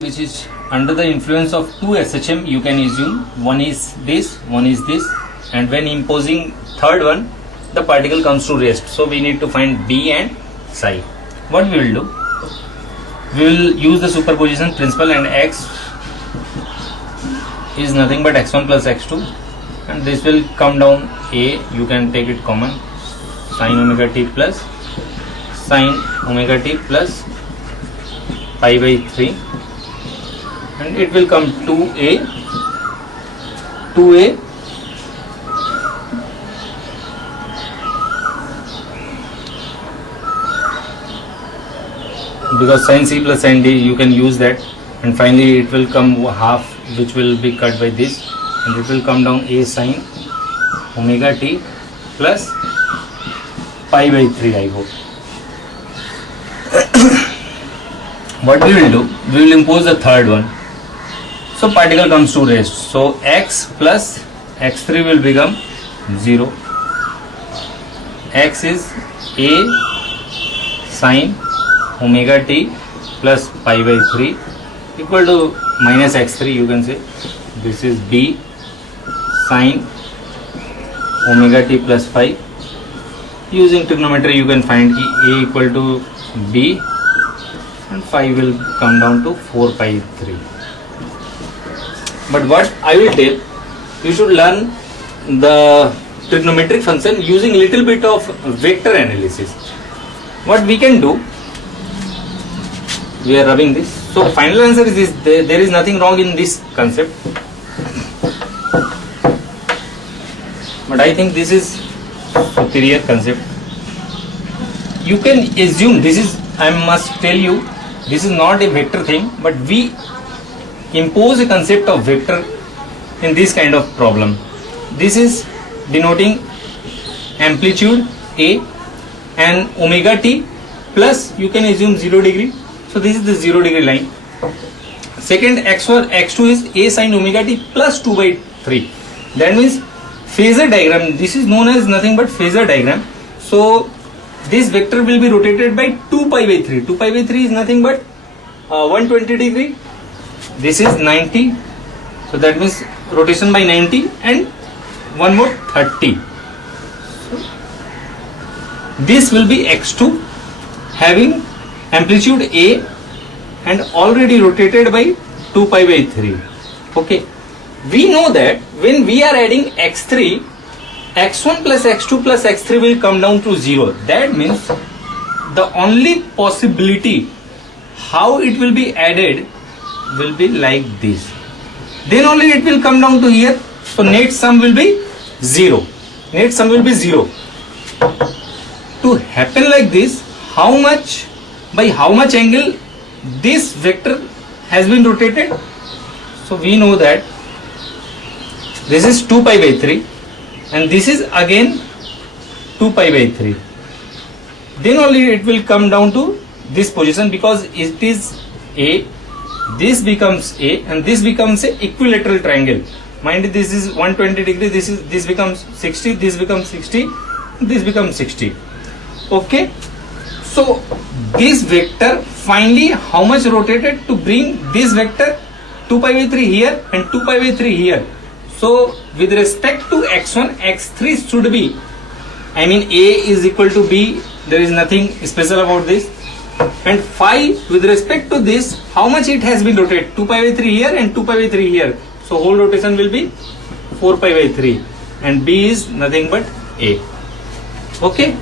which is under the influence of two SHM, you can assume one is this, one is this, and when imposing third one, the particle comes to rest. So we need to find B and psi. What we will do? We will use the superposition principle, and x is nothing but x1 plus x2, and this will come down A. You can take it common, sin omega t plus sin omega t plus pi by 3. And it will come 2a because sin c plus sin d you can use that, and finally it will come half, which will be cut by this, and it will come down a sin omega t plus pi by 3. I hope. What we will do, we will impose the third one. So particle comes to rest. So x plus x3 will become 0. X is a sin omega t plus pi by 3 equal to minus x3. You can say this is b sin omega t plus phi. Using trigonometry, you can find a equal to b, and phi will come down to 4 pi 3. But what I will tell, you should learn the trigonometric function using little bit of vector analysis. What we can do, we are rubbing this. So final answer is this: there is nothing wrong in this concept, but I think this is superior concept. You can assume this is, I must tell you, this is not a vector thing, but we impose a concept of vector in this kind of problem. This is denoting amplitude A and omega t plus, you can assume 0 degree. So this is the 0 degree line. Second, x2 is a sin omega t plus 2 by 3. That means phasor diagram. This is known as nothing but phasor diagram. So this vector will be rotated by 2 pi by 3. 2 pi by 3 is nothing but 120 degree. This is 90. So that means rotation by 90, and one more 30. So this will be x2 having amplitude A and already rotated by 2 pi by 3. Okay. We know that when we are adding x3, x1 plus x2 plus x3 will come down to 0. That means the only possibility how it will be added will be like this. Then only it will come down to here. So net sum will be 0. Net sum will be 0. To happen like this, how much, by how much angle this vector has been rotated? So we know that this is 2 pi by 3, and this is again 2 pi by 3. Then only it will come down to this position, because it is A, this becomes A, and this becomes a equilateral triangle. Mind, this is 120 degree, this becomes 60, this becomes 60, this becomes 60. Okay. So this vector finally how much rotated to bring this vector 2 pi by 3 here and 2 pi by 3 here. So with respect to x1, x3 should be, I mean A is equal to B, there is nothing special about this. And phi with respect to this, how much it has been rotated, 2 pi by 3 here and 2 pi by 3 here. So whole rotation will be 4 pi by 3, and B is nothing but A. Okay.